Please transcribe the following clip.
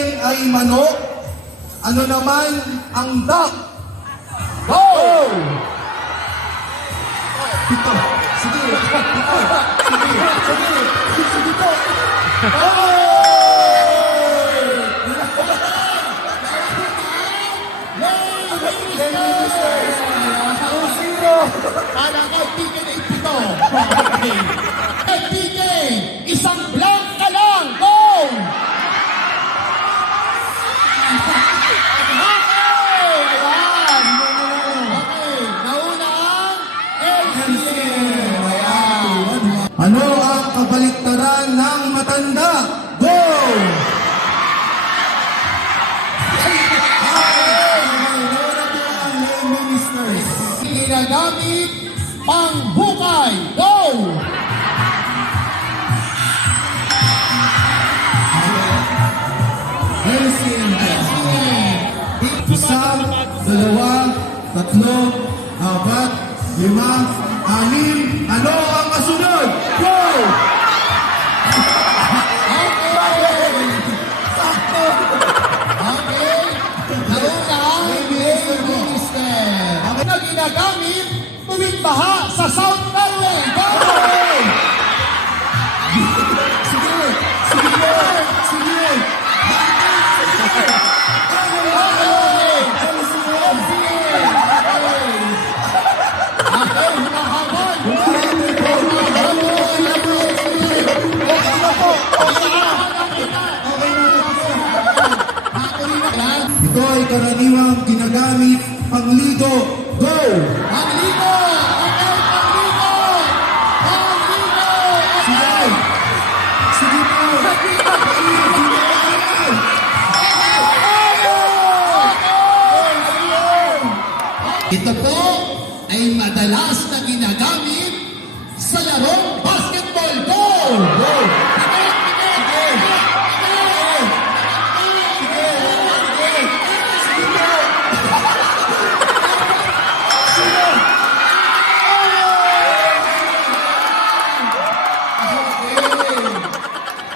chicken ay manok, ano naman ang duck? Go! Pito. Sige. Sige po. Parang kay PK na ipito. Kay PK, isang blank ka lang. Go! Okay, ayan. Okay, nauna ang LCM. Ayan. Ano ang kabaliktaran ng matanda? Go! Ginagamit panghukay. Go! Isa, dalawa, tatlo, apat, lima, anim. Ano ang kasunod? Go! Okay. Nauna ang Minister. Na ginagamit tuwing baha sa South Norway. Go! Ito ay karaniwang ginagamit pangligo. Go! Pangligo! Okay, pangligo! Pangligo! Okay! Sige po! Ito po ay madalas na ginagamit sa larong